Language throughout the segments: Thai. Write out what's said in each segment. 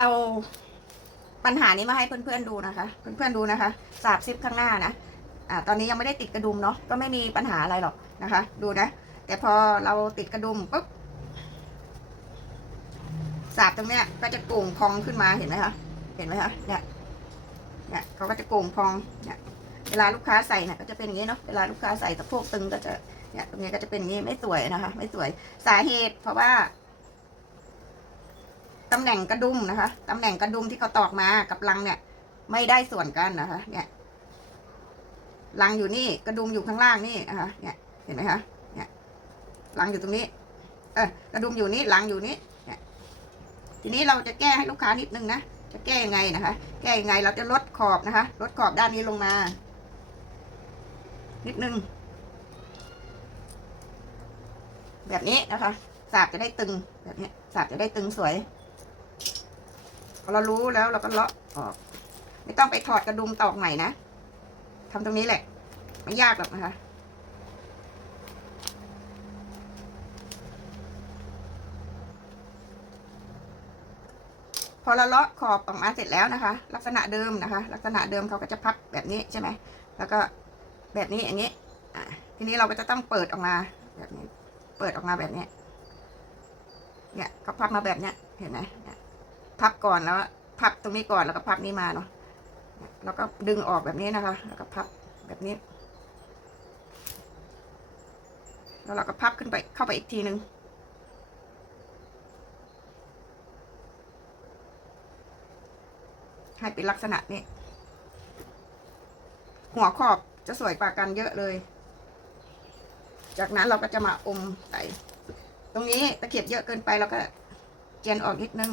เอาปัญหานี้มาให้เพื่อนๆดูนะคะ เพื่อนๆดูนะคะสาบซิปข้างหน้านะอ่าตอนนี้ยังไม่ได้ติดกระดุมเนาะก็ไม่มีปัญหาอะไรหรอกนะคะ ดูนะ แต่พอเราติดกระดุมปุ๊บสาบตรงเนี้ยก็จะโก่งพองขึ้นมาเห็นไหมคะเห็นไหมคะเนี่ยเนี่ยเขาก็จะโก่งพองเนี่ยเวลาลูกค้าใส่เนี่ยก็จะเป็นอย่างนี้เนาะเวลาลูกค้าใส่สะโพกตึงก็จะเนี่ยตรงนี้ก็จะเป็นอย่างนี้ไม่สวยนะคะ ไม่สวยสาเหตุเพราะว่า ตำแหน่งกระดุมนะคะตำแหน่งกระดุมที่เขาตอกมากับรังเนี่ย ไม่ได้ส่วนกันนะคะ เนี่ยรังอยู่นี่กระดุมอยู่ข้างล่างนี่นะคะเนี่ยเห็นไหมคะเนี่ยรังอยู่ตรงนี้ เออกระดุมอยู่นี่รังอยู่นี่เนี่ยทีนี้เราจะแก้ให้ลูกค้านิดนึงนะจะแก้ยังไงนะคะ แก้ยังไงเราจะลดขอบนะคะ ลดขอบด้านนี้ลงมา นิดนึง แบบนี้นะคะสาบจะได้ตึงแบบนี้สาบจะได้ตึงสวย พอเรารู้แล้วเราก็เลาะออก ไม่ต้องไปถอดกระดุมตอกใหม่นะทำตรงนี้แหละ ไม่ยากหรอกนะคะพอเราเลาะขอบออกมาเสร็จแล้วนะคะ ลักษณะเดิมนะคะ ลักษณะเดิมเขาก็จะพับแบบนี้ใช่ไหมแล้วก็แบบนี้อย่างนี้อ่าทีนี้เราก็จะต้องเปิดออกมาแบบนี้ เปิดออกมาแบบนี้เนี่ยเขาพับมาแบบเนี้ยเห็นไหมเนี่ย พับก่อนแล้วพับตรงนี้ก่อนแล้วก็พับนี้มาเนาะแล้วก็ดึงออกแบบนี้นะคะ แล้วก็พับแบบนี้ แล้วเราก็พับขึ้นไปเข้าไปอีกทีนึงให้เป็นลักษณะนี้ หัวขอบจะสวยกว่ากันเยอะเลย จากนั้นเราก็จะมาอมใส่ตรงนี้ตะเข็บเยอะเกินไปเราก็เจียนออกนิดนึง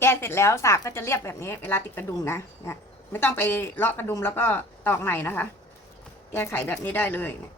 แกะเสร็จแล้วสาบก็จะเรียบแบบนี้ เวลาติดกระดุมนะเนี่ยไม่ต้องไปเลาะกระดุมแล้วก็ตอกใหม่นะคะ แก้ไขแบบนี้ได้เลยเนี่ย